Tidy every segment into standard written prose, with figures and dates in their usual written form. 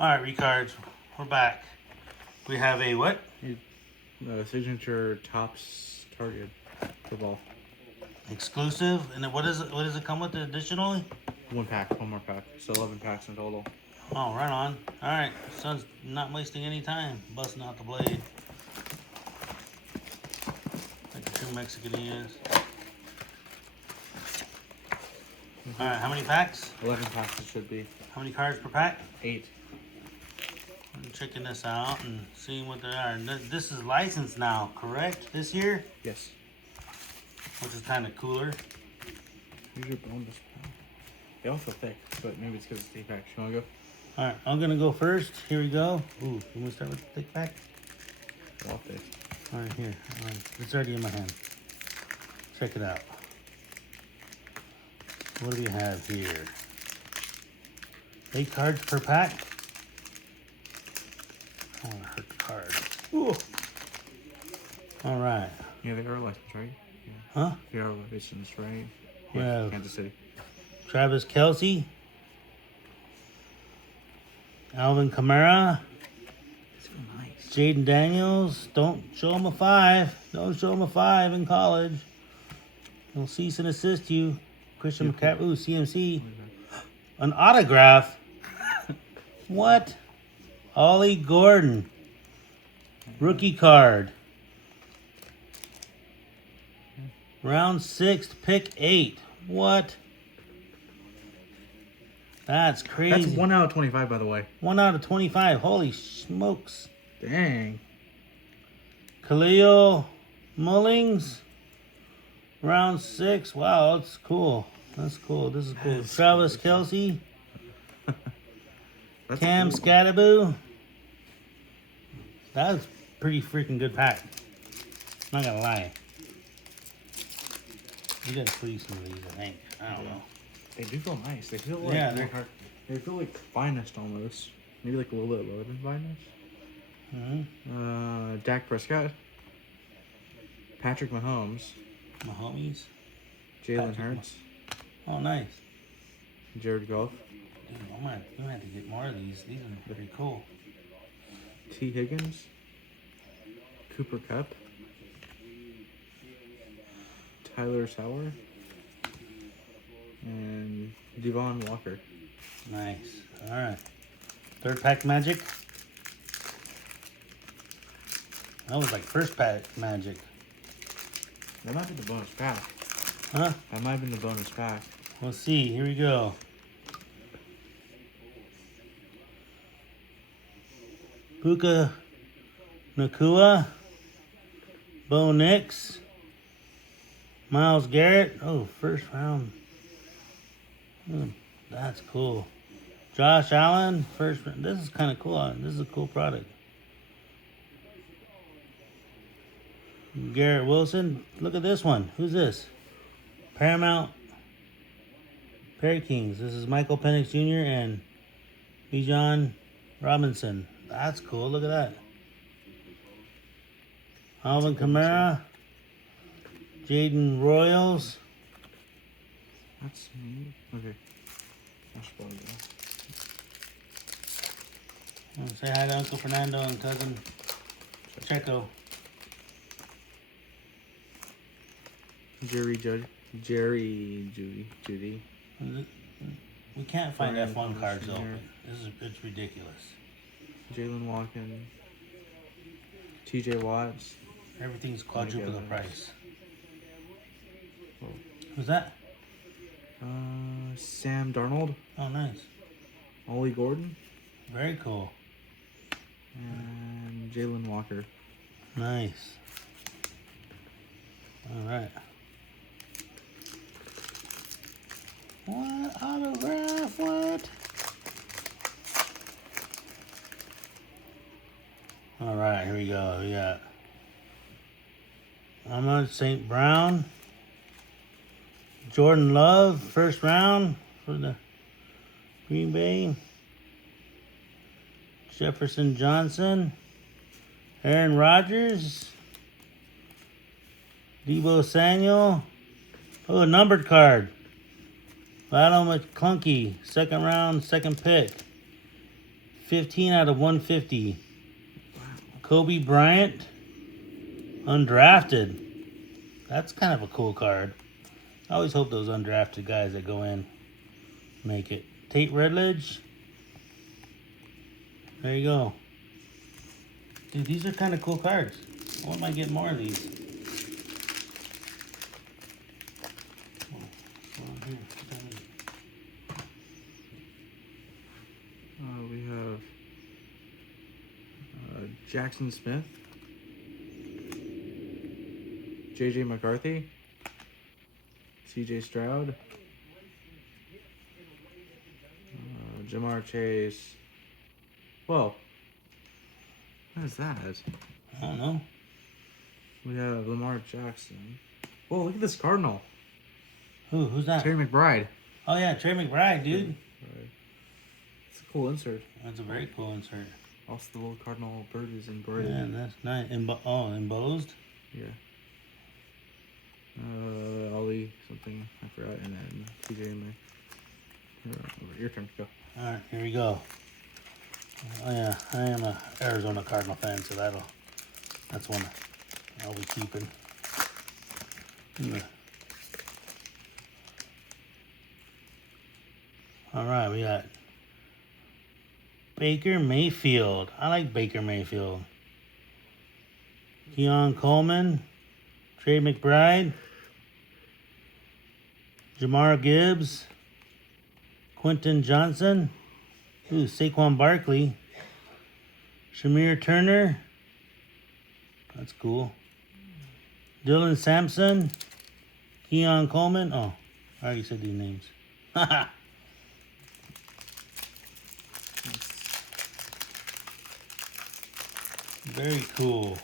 All right, recards. We're back. We have a what? Signature Tops Target football. Exclusive. And then what is it? What does it come with additionally? One pack, one more pack. So 11 packs in total. Oh, right on. All right, son's not wasting any time busting out the blade. Like a true Mexican he is. All right, how many packs? 11 packs it should be. How many cards per pack? 8. I'm checking this out and seeing what they are. This is licensed now, correct? This year? Yes. Which is kind of cooler. Here's your bonus pack. They all feel thick, but maybe it's because it's 8 packs. You want to go? All right, I'm gonna go first. Here we go. Ooh, you want to start with the thick pack? All thick. All right, here. All right, it's already in my hand. Check it out. What do we have here? 8 cards per pack. I don't want to hurt the cards. Ooh. All right. Yeah, they are licensed, right? Yeah. Huh? They are licensed, right? Yeah. Kansas City. Travis Kelce. Alvin Kamara. It's so nice. Jaden Daniels. Don't show him a 5. Don't show him a 5 in college. He'll cease and assist you. Christian McCaffrey. Ooh, CMC. An autograph. What? Ollie Gordon. Rookie card. Round 6, pick 8. What? That's crazy. That's 1 out of 25, by the way. 1 out of 25. Holy smokes. Dang. Khalil Mullings. Round 6. Wow, that's cool. That's cool. This is cool. That's Travis cool. Kelce. That's Cam cool. Scattaboo. That's pretty freaking good pack. Not gonna lie. You gotta freeze some of these, I think. I don't know. They do feel nice. They feel like Yeah, more they feel like finest almost. Maybe like a little bit lower than finest. Mm-hmm. Dak Prescott, Patrick Mahomes, Mahomes. Jalen Patrick Hurts, Oh, nice. Jared Goff, Dude, I'm gonna have to get more of these. These are pretty cool. T. Higgins, Cooper Kupp, Tyler Sauer, and Devon Walker. Nice. All right. 3rd pack magic. That was like 1st pack magic. That might be the bonus pack. Huh? That might have been the bonus pack. We'll see. Here we go. Puka Nakua. Bo Nix. Miles Garrett. Oh, 1st round. That's cool. Josh Allen. 1st round. This is kind of cool. This is a cool product. Garrett Wilson. Look at this one. Who's this? Paramount Perry Kings. This is Michael Penix Jr. and Bijan Robinson. That's cool. Look at that. Alvin Kamara. Jaden Royals. That's neat. Okay. I'll spoil that. Say hi to Uncle Fernando and cousin Checo. Judy. We can't find Brian F1 Thomas cards Jr. open. It's ridiculous. Jalen Watkins, T.J. Watts, Everything's quadruple the goodness. price. Who's that? Sam Darnold, Oh, nice. Ollie Gordon, Very cool. and Jalen Walker. Nice. All right. What autograph? What? All right, here we go. We got Ahmad St. Brown, Jordan Love, 1st round for the Green Bay, Jefferson Johnson, Aaron Rodgers, Debo Samuel. Oh, a numbered card. Lionel McClunky, 2nd round, 2nd pick. 15 out of 150. Kobe Bryant, undrafted. That's kind of a cool card. I always hope those undrafted guys that go in make it. Tate Redledge. There you go. Dude, these are kind of cool cards. Why am I getting more of these? We have Jackson Smith, JJ McCarthy, CJ Stroud, Jamar Chase. Whoa. What is that? I don't know. We have Lamar Jackson. Whoa, look at this Cardinal. Who's that? Terry McBride. Oh yeah, Trey McBride, dude. It's a cool insert. That's a very cool insert. Also, the little Cardinal bird is embroidered. Man, that's nice. Embossed? Yeah. Ollie something, I forgot, and then TJ and your turn to go. Alright, here we go. Oh yeah, I am a Arizona Cardinal fan, so that's one I'll be keeping. Alright, we got Baker Mayfield. I like Baker Mayfield. Keon Coleman, Trey McBride, Jamar Gibbs, Quentin Johnson, Saquon Barkley, Shamir Turner, that's cool, Dylan Sampson, Keon Coleman. Oh, I already said these names. Very cool.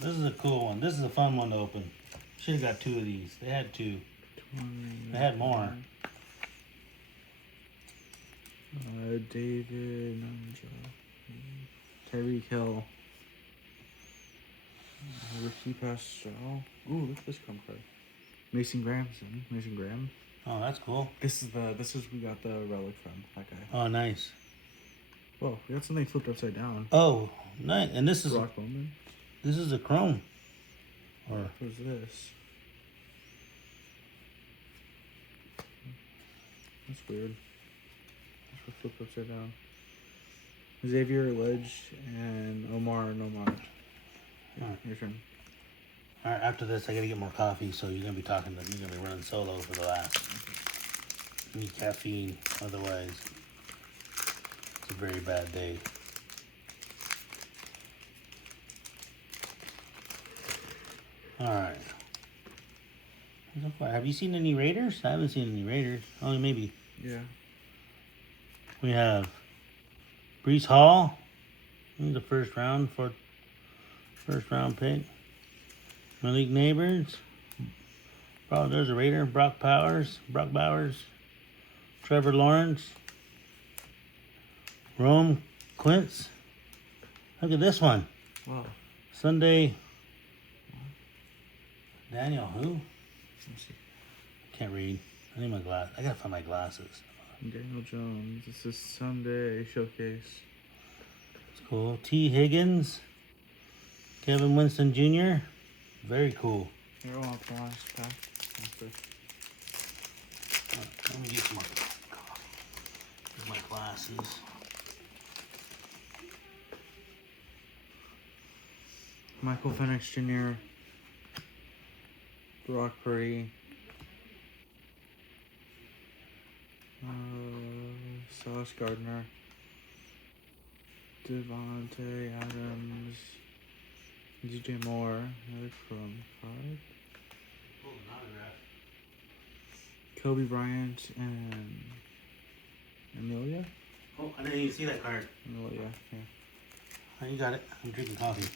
This is a cool one. This is a fun one to open. Should have got two of these. They had two. They had more. David Nunja, Tyreek Hill, Ricky Pastrell. Ooh, look at this crumb card. Mason Graham. Oh, that's cool. This is we got the relic from that guy. Oh, nice. Whoa, we got something flipped upside down. Oh, nice. And this is Brock Bowman. This is a chrome. Or what's this? That's weird. That's flipped upside down. Xavier Ledge and Omar Nomad. Yeah, your turn. All right, after this, I gotta get more coffee, so you're gonna be you're gonna be running solo for the last. Need caffeine, otherwise, it's a very bad day. All right. So far, have you seen any Raiders? I haven't seen any Raiders. Oh, maybe. Yeah. We have Brees Hall. He's the first round pick. Malik Neighbors. Oh, there's a Raider. Brock Bowers. Trevor Lawrence. Rome Quince. Look at this one. Wow. Sunday. Daniel who? Let me see. Can't read. I need my glass. I gotta find my glasses. Daniel Jones. This is Sunday Showcase. It's cool. T. Higgins. Kevin Winston Jr. Very cool. You're on the last pack. Let me get some more coffee. Here's my glasses. Michael Penix Jr. Brock Purdy. Sauce Gardner. Devontae Adams. DJ Moore. Another from 5. Oh, an autograph. Kobe Bryant and Amelia? Oh, I didn't even see that card. Amelia, yeah. Oh, you got it. I'm drinking coffee.